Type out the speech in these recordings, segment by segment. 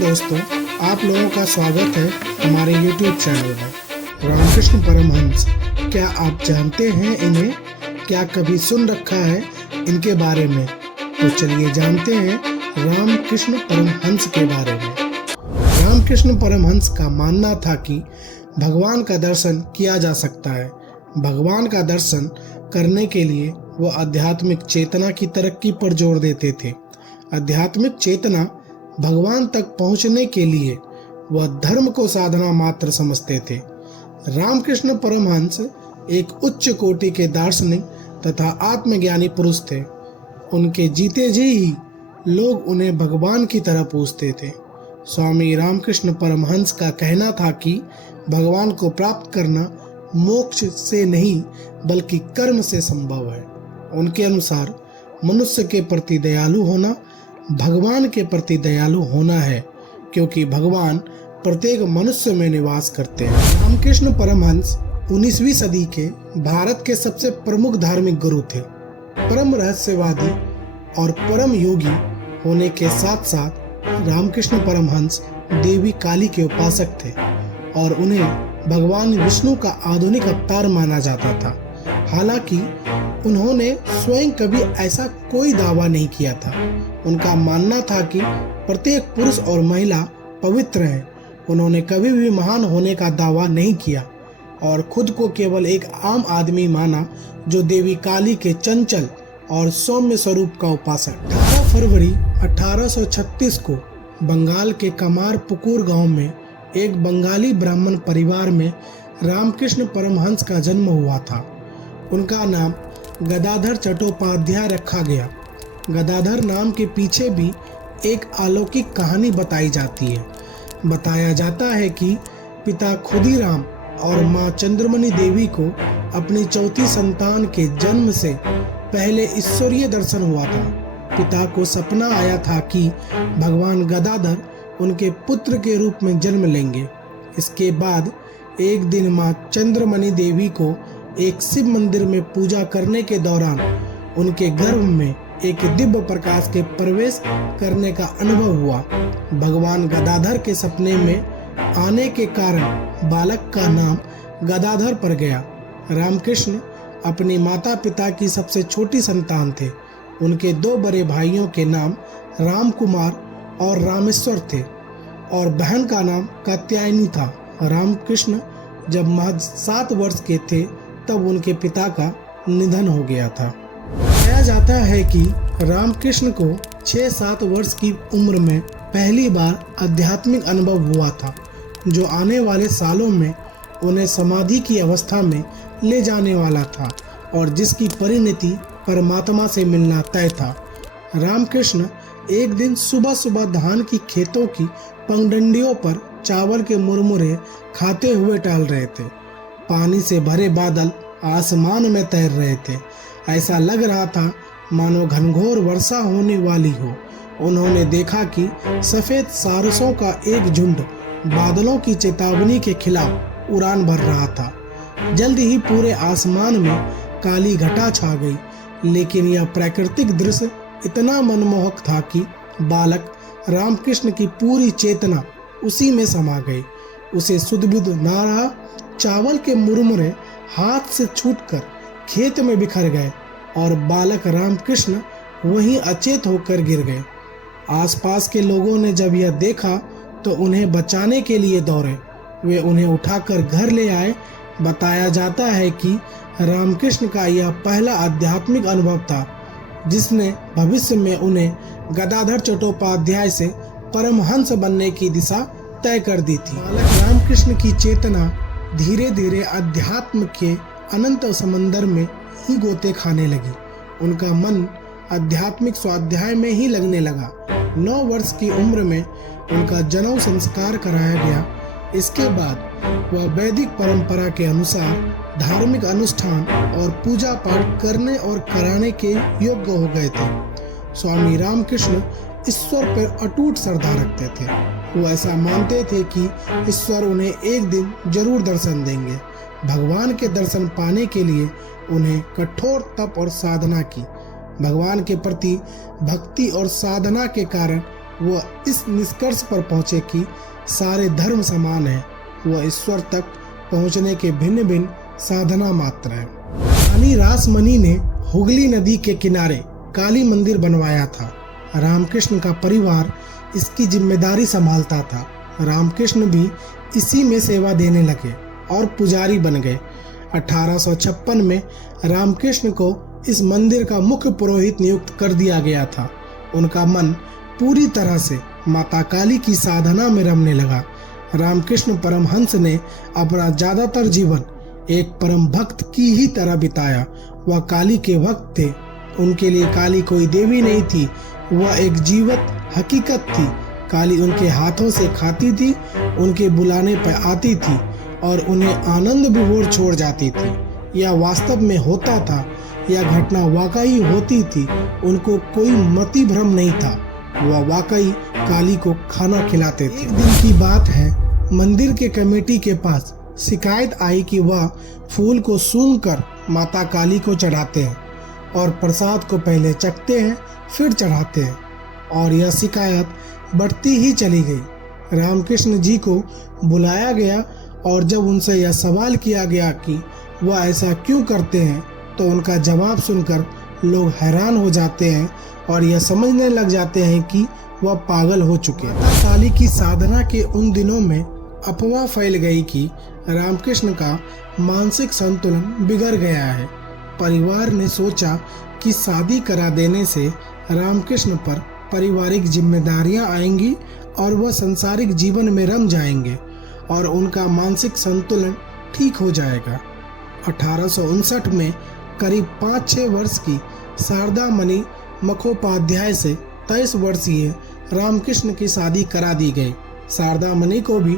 दोस्तों, आप लोगों का स्वागत है हमारे YouTube चैनल में। रामकृष्ण परमहंस, क्या आप जानते हैं इन्हें? क्या कभी सुन रखा है इनके बारे में? तो चलिए जानते हैं रामकृष्ण परमहंस के बारे में। रामकृष्ण परमहंस का मानना था कि भगवान का दर्शन किया जा सकता है। भगवान का दर्शन करने के लिए वो आध्यात्मिक चेतना की तरक्की पर जोर देते थे। आध्यात्मिक चेतना भगवान तक पहुंचने के लिए वह धर्म को साधना मात्र समझते थे। रामकृष्ण परमहंस एक उच्च कोटि के दार्शनिक तथा आत्मज्ञानी पुरुष थे। उनके जीते जी ही लोग उन्हें भगवान की तरह पूजते थे। स्वामी रामकृष्ण परमहंस का कहना था कि भगवान को प्राप्त करना मोक्ष से नहीं बल्कि कर्म से संभव है। उनके अनुसार मनुष्य के प्रति दयालु होना भगवान के प्रति दयालु होना है, क्योंकि भगवान प्रत्येक मनुष्य में निवास करते हैं। रामकृष्ण परमहंस 19वीं सदी के भारत के सबसे प्रमुख धार्मिक गुरु थे। परम रहस्यवादी और परम योगी होने के साथ साथ रामकृष्ण परमहंस देवी काली के उपासक थे और उन्हें भगवान विष्णु का आधुनिक अवतार माना जाता था। हालांकि उन्होंने स्वयं कभी ऐसा कोई दावा नहीं किया था। उनका मानना था कि प्रत्येक पुरुष और महिला पवित्र हैं। उन्होंने कभी भी महान होने का दावा नहीं किया और खुद को केवल एक आम आदमी माना जो देवी काली के चंचल और सौम्य स्वरूप का उपासक। 18 फरवरी 1836 को बंगाल के कमारपुकुर गांव में एक बंगाली ब्राह्मण परिवार में रामकृष्ण परमहंस का जन्म हुआ था। उनका नाम गदाधर चट्टोपाध्याय रखा गया। गदाधर नाम के पीछे भी एक अलौकिक कहानी बताई जाती है। बताया जाता है कि पिता खुदीराम और माँ चंद्रमणि देवी को अपनी चौथी संतान के जन्म से पहले ईश्वरीय दर्शन हुआ था। पिता को सपना आया था कि भगवान गदाधर उनके पुत्र के रूप में जन्म लेंगे। इसके बाद एक दिन माँ चंद्रमणि देवी को एक शिव मंदिर में पूजा करने के दौरान उनके गर्भ में एक दिव्य प्रकाश के प्रवेश करने का अनुभव हुआ। भगवान गदाधर के सपने में आने के कारण बालक का नाम गदाधर पड़ गया। रामकृष्ण अपने माता पिता की सबसे छोटी संतान थे। उनके 2 बड़े भाइयों के नाम राम कुमार और रामेश्वर थे और बहन का नाम कात्यायनी था। रामकृष्ण जब महज 7 वर्ष के थे तब उनके पिता का निधन हो गया था। बताया जाता है कि रामकृष्ण को 6-7 वर्ष की उम्र में पहली बार आध्यात्मिक अनुभव हुआ था, जो आने वाले सालों में उन्हें समाधि की अवस्था में ले जाने वाला था और जिसकी परिणति परमात्मा से मिलना तय था। रामकृष्ण एक दिन सुबह सुबह धान की खेतों की पगडंडियों पर चावल के मुरमुरे खाते हुए टहल रहे थे। पानी से भरे बादल आसमान में तैर रहे थे। ऐसा लग रहा था मानो घनघोर वर्षा होने वाली हो। उन्होंने देखा कि सफेद सारसों का एक झुंड बादलों की चेतावनी के खिलाफ उड़ान भर रहा था। जल्द ही पूरे आसमान में काली घटा छा गई, लेकिन यह प्राकृतिक दृश्य इतना मनमोहक था कि बालक रामकृष्ण की पूरी चेतना उसी में समा गई। उसे सुध-बुध ना रहा। चावल के मुरमुरे हाथ से छूटकर खेत में बिखर गए और बालक रामकृष्ण वहीं अचेत होकर गिर गए। आसपास के लोगों ने जब यह देखा तो उन्हें बचाने के लिए दौड़े। वे उन्हें उठाकर घर ले आए। बताया जाता है कि रामकृष्ण का यह पहला आध्यात्मिक अनुभव था, जिसने भविष्य में उन्हें गदाधर चट्टोपाध्याय से परमहंस बनने की दिशा तय कर दी थी। बालक रामकृष्ण की चेतना धीरे धीरे अध्यात्म के अनंत समंदर में ही गोते खाने लगी। उनका मन आध्यात्मिक स्वाध्याय में ही लगने लगा। 9 वर्ष की उम्र में उनका जनेऊ संस्कार कराया गया। इसके बाद वह वैदिक परंपरा के अनुसार धार्मिक अनुष्ठान और पूजा पाठ करने और कराने के योग्य हो गए थे। स्वामी रामकृष्ण ईश्वर पर अटूट श्रद्धा रखते थे। वो ऐसा मानते थे कि ईश्वर उन्हें एक दिन जरूर दर्शन देंगे। भगवान के दर्शन पाने के लिए उन्हें कठोर तप और साधना की। भगवान के प्रति भक्ति और साधना के कारण वह इस निष्कर्ष पर पहुँचे कि सारे धर्म समान हैं, वह ईश्वर तक पहुँचने के भिन्न भिन्न साधना मात्र हैं। रानी रासमणी ने हुगली नदी के किनारे काली मंदिर बनवाया था। रामकृष्ण का परिवार इसकी जिम्मेदारी संभालता था। रामकृष्ण भी इसी में सेवा देने लगे और पुजारी बन गए। 1856 में रामकृष्ण को इस मंदिर का मुख्य पुरोहित नियुक्त कर दिया गया था। उनका मन पूरी तरह से माता काली की साधना में रमने लगा। रामकृष्ण परमहंस ने अपना ज्यादातर जीवन एक परम भक्त की ही तरह बिताया। वह काली के भक्त थे। उनके लिए काली कोई देवी नहीं थी, वह एक जीवत हकीकत थी। काली उनके हाथों से खाती थी, उनके बुलाने पर आती थी और उन्हें आनंद विभोर छोड़ जाती थी। यह वास्तव में होता था, यह घटना वाकई होती थी। उनको कोई मति भ्रम नहीं था, वह वाकई काली को खाना खिलाते थे। एक दिन की बात है, मंदिर के कमेटी के पास शिकायत आई कि वह फूल को सूंघकर माता काली को चढ़ाते हैं और प्रसाद को पहले चखते हैं फिर चढ़ाते हैं, और यह शिकायत बढ़ती ही चली गई। रामकृष्ण जी को बुलाया गया और जब उनसे यह सवाल किया गया कि वह ऐसा क्यों करते हैं, तो उनका जवाब सुनकर लोग हैरान हो जाते हैं और यह समझने लग जाते हैं कि वह पागल हो चुके हैं। माता काली की साधना के उन दिनों में अफवाह फैल गई कि रामकृष्ण का मानसिक संतुलन बिगड़ गया है। परिवार ने सोचा कि शादी करा देने से रामकृष्ण पर पारिवारिक जिम्मेदारियां आएंगी और वह सांसारिक जीवन में रम जाएंगे और उनका मानसिक संतुलन ठीक हो जाएगा। 1859 में करीब 5-6 वर्ष की शारदा मणि मुखोपाध्याय से 23 वर्षीय रामकृष्ण की शादी करा दी गई। शारदा मणि को भी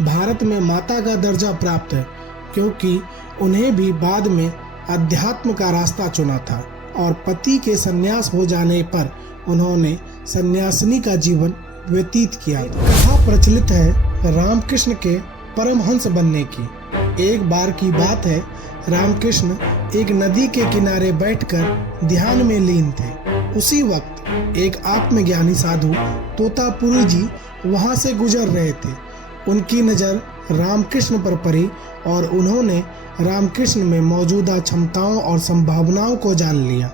भारत में माता का दर्जा प्राप्त है, क्योंकि उन्हें भी बाद में अध्यात्म का रास्ता चुना था और पति के संन्यास हो जाने पर उन्होंने सन्यासिनी का जीवन व्यतीत किया। कथा प्रचलित है रामकृष्ण के परमहंस बनने की। एक बार की बात है, रामकृष्ण एक नदी के किनारे बैठकर ध्यान में लीन थे। उसी वक्त एक आत्मज्ञानी साधु तोतापुरी जी वहां से गुजर रहे थे। उनकी नज़र रामकृष्ण पर पड़ी और उन्होंने रामकृष्ण में मौजूदा क्षमताओं और संभावनाओं को जान लिया।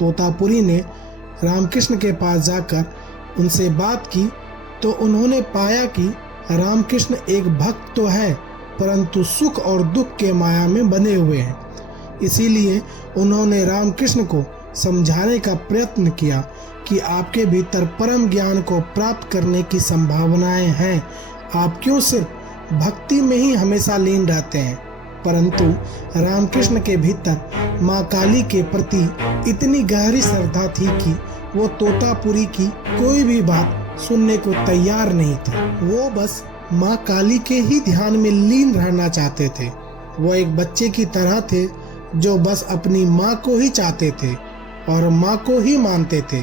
तोतापुरी ने रामकृष्ण के पास जाकर उनसे बात की तो उन्होंने पाया कि रामकृष्ण एक भक्त तो है, परंतु सुख और दुख के माया में बंधे हुए हैं। इसीलिए उन्होंने रामकृष्ण को समझाने का प्रयत्न किया कि आपके भीतर परम ज्ञान को प्राप्त करने की संभावनाएं हैं। आप क्यों सिर्फ भक्ति में ही हमेशा लीन रहते हैं। परंतु रामकृष्ण के भीतर माँ काली के प्रति इतनी गहरी श्रद्धा थी कि वो तोतापुरी की कोई भी बात सुनने को तैयार नहीं थे। वो बस माँ काली के ही ध्यान में लीन रहना चाहते थे। वो एक बच्चे की तरह थे जो बस अपनी माँ को ही चाहते थे और माँ को ही मानते थे।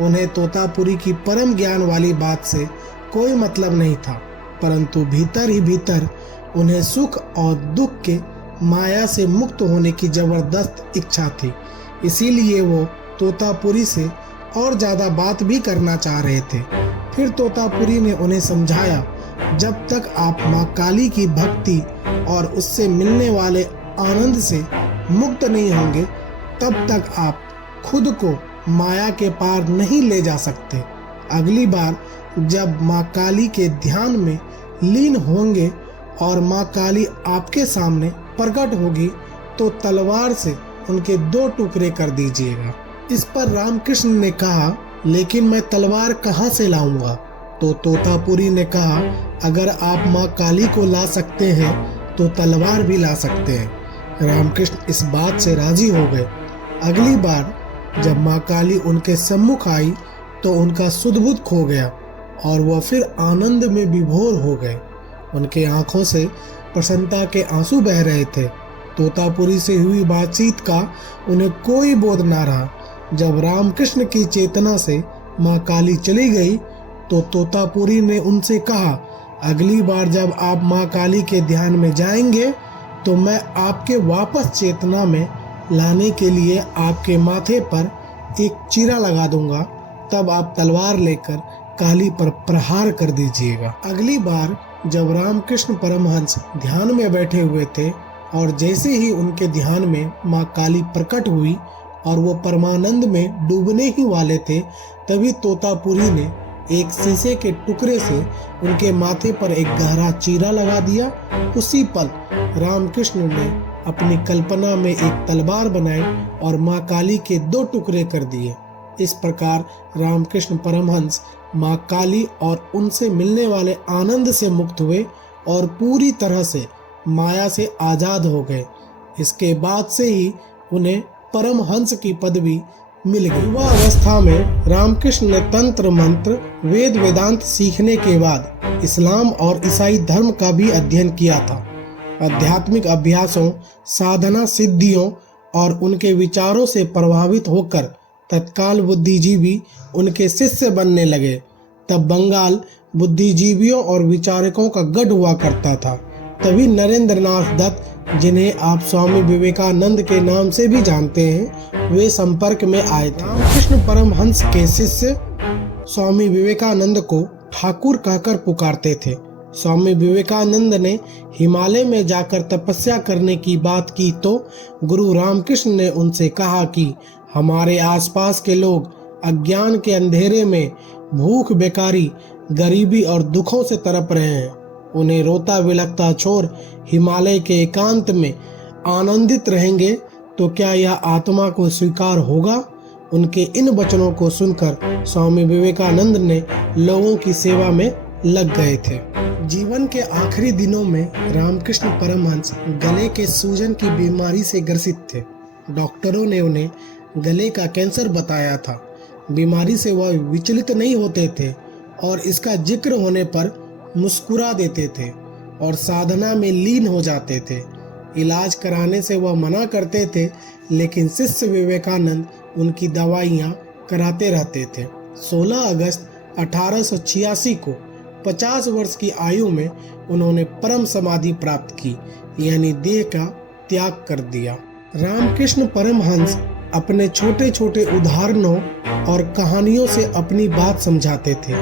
उन्हें तोतापुरी की परम ज्ञान वाली बात से कोई मतलब नहीं था, परंतु भीतर ही भीतर उन्हें सुख और दुख के माया से मुक्त होने की जबरदस्त इच्छा थी। इसीलिए वो तोतापुरी से और ज़्यादा बात भी करना चाह रहे थे। फिर तोतापुरी ने उन्हें समझाया, जब तक आप माँ काली की भक्ति और उससे मिलने वाले आनंद से मुक्त नहीं होंगे, तब तक आप खुद को माया के पार नहीं ले जा सकते। अगली बार जब माँ काली के ध्यान में लीन होंगे और माँ काली आपके सामने प्रकट होगी, तो तलवार से उनके 2 टुकड़े कर दीजिएगा। इस पर रामकृष्ण ने कहा, लेकिन मैं तलवार कहाँ से लाऊंगा? तो तोतापुरी ने कहा, अगर आप माँ काली को ला सकते हैं तो तलवार भी ला सकते हैं। रामकृष्ण इस बात से राजी हो गए। अगली बार जब माँ काली उनके सम्मुख आई तो उनका सुध-बुध खो गया और वह फिर आनंद में विभोर हो गए। उनके आंखों से प्रसन्नता के आंसू बह रहे थे। तोतापुरी से हुई बातचीत का उन्हें कोई बोध ना रहा। जब रामकृष्ण की चेतना से माँ काली चली गई तो तोतापुरी ने उनसे कहा, अगली बार जब आप माँ काली के ध्यान में जाएंगे तो मैं आपके वापस चेतना में लाने के लिए आपके माथे पर एक चीरा लगा दूंगा। तब आप तलवार लेकर काली पर प्रहार कर दीजिएगा। अगली बार जब रामकृष्ण परमहंस ध्यान में बैठे हुए थे और जैसे ही उनके ध्यान में माँ काली प्रकट हुई और वो परमानंद में डूबने ही वाले थे, तभी तोतापुरी ने एक शीशे के टुकड़े से उनके माथे पर एक गहरा चीरा लगा दिया। उसी पल रामकृष्ण ने अपनी कल्पना में एक तलवार बनाई और माँ काली के 2 टुकड़े कर दिए। इस प्रकार रामकृष्ण परमहंस माँ काली और उनसे मिलने वाले आनंद से मुक्त हुए और पूरी तरह से माया से आजाद हो गए। इसके बाद से ही उन्हें परमहंस की पदवी मिल गई। युवा अवस्था में रामकृष्ण ने तंत्र मंत्र वेद वेदांत सीखने के बाद इस्लाम और ईसाई धर्म का भी अध्ययन किया था। आध्यात्मिक अभ्यासों, साधना सिद्धियों और उनके विचारों से प्रभावित होकर तत्काल बुद्धिजीवी उनके शिष्य बनने लगे। तब बंगाल बुद्धिजीवियों और विचारकों का गढ़ हुआ करता था। तभी नरेंद्रनाथ दत्त, जिन्हें आप स्वामी विवेकानंद के नाम से भी जानते हैं, वे संपर्क में आए थे। रामकृष्ण परमहंस के शिष्य स्वामी विवेकानंद को ठाकुर कहकर पुकारते थे। स्वामी विवेकानंद ने हिमालय में जाकर तपस्या करने की बात की तो गुरु रामकृष्ण ने उनसे कहा कि हमारे आसपास के लोग अज्ञान के अंधेरे में भूख, बेकारी, गरीबी और दुखों से तड़प रहे हैं। उन्हें रोता बिलखता छोड़ हिमालय के एकांत में आनंदित रहेंगे तो क्या यह आत्मा को स्वीकार होगा? उनके इन वचनों को सुनकर स्वामी विवेकानंद ने लोगों की सेवा में लग गए थे। जीवन के आखिरी दिनों में रामकृष्ण परमहंस गले के सूजन की बीमारी से ग्रसित थे। डॉक्टरों ने उन्हें गले का कैंसर बताया था। बीमारी से वह विचलित नहीं होते थे और इसका जिक्र होने पर मुस्कुरा देते थे और साधना में लीन हो जाते थे। इलाज कराने से वह मना करते थे, लेकिन शिष्य विवेकानंद उनकी दवाइयाँ कराते रहते थे। 16 अगस्त 1886 को 50 वर्ष की आयु में उन्होंने परम समाधि प्राप्त की, यानी देह का त्याग कर दिया। रामकृष्ण परमहंस अपने छोटे छोटे उदाहरणों और कहानियों से अपनी बात समझाते थे।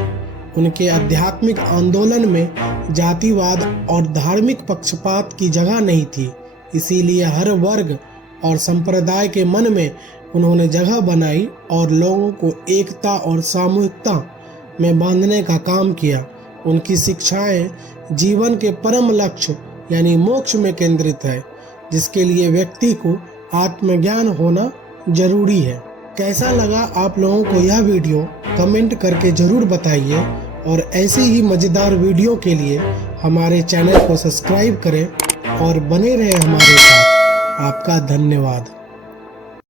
उनके आध्यात्मिक आंदोलन में जातिवाद और धार्मिक पक्षपात की जगह नहीं थी, इसीलिए हर वर्ग और संप्रदाय के मन में उन्होंने जगह बनाई और लोगों को एकता और सामूहिकता में बांधने का काम किया। उनकी शिक्षाएं जीवन के परम लक्ष्य यानी मोक्ष में केंद्रित है, जिसके लिए व्यक्ति को आत्मज्ञान होना जरूरी है। कैसा लगा आप लोगों को यह वीडियो कमेंट करके जरूर बताइए और ऐसे ही मज़ेदार वीडियो के लिए हमारे चैनल को सब्सक्राइब करें और बने रहे हमारे साथ। आपका धन्यवाद।